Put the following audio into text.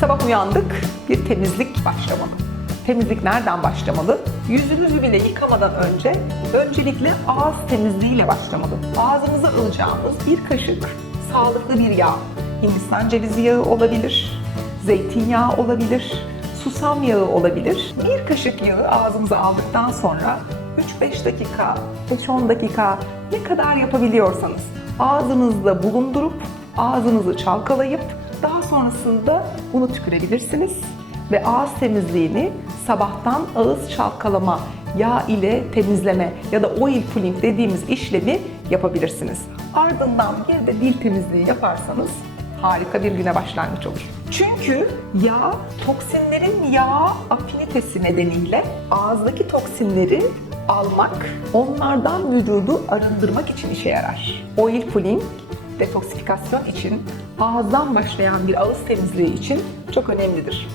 sabah uyandık, bir temizlik başlamalı. Temizlik nereden başlamalı? Yüzünüzü bile yıkamadan önce öncelikle ağız temizliğiyle başlamalı. Ağzınıza alacağınız bir kaşık sağlıklı bir yağ. Hindistan cevizi yağı olabilir, zeytinyağı olabilir, susam yağı olabilir. Bir kaşık yağı ağzımıza aldıktan sonra 3-5 dakika, 5-10 dakika ne kadar yapabiliyorsanız ağzınızda bulundurup ağzınızı çalkalayıp sonrasında bunu tükürebilirsiniz ve ağız temizliğini sabahtan ağız çalkalama, yağ ile temizleme ya da oil pulling dediğimiz işlemi yapabilirsiniz. Ardından bir de dil temizliği yaparsanız harika bir güne başlangıç olur. Çünkü yağ, toksinlerin yağ afinitesi nedeniyle ağızdaki toksinleri almak, onlardan vücudu arındırmak için işe yarar. Oil pulling, detoksifikasyon için, ağızdan başlayan bir ağız temizliği için çok önemlidir.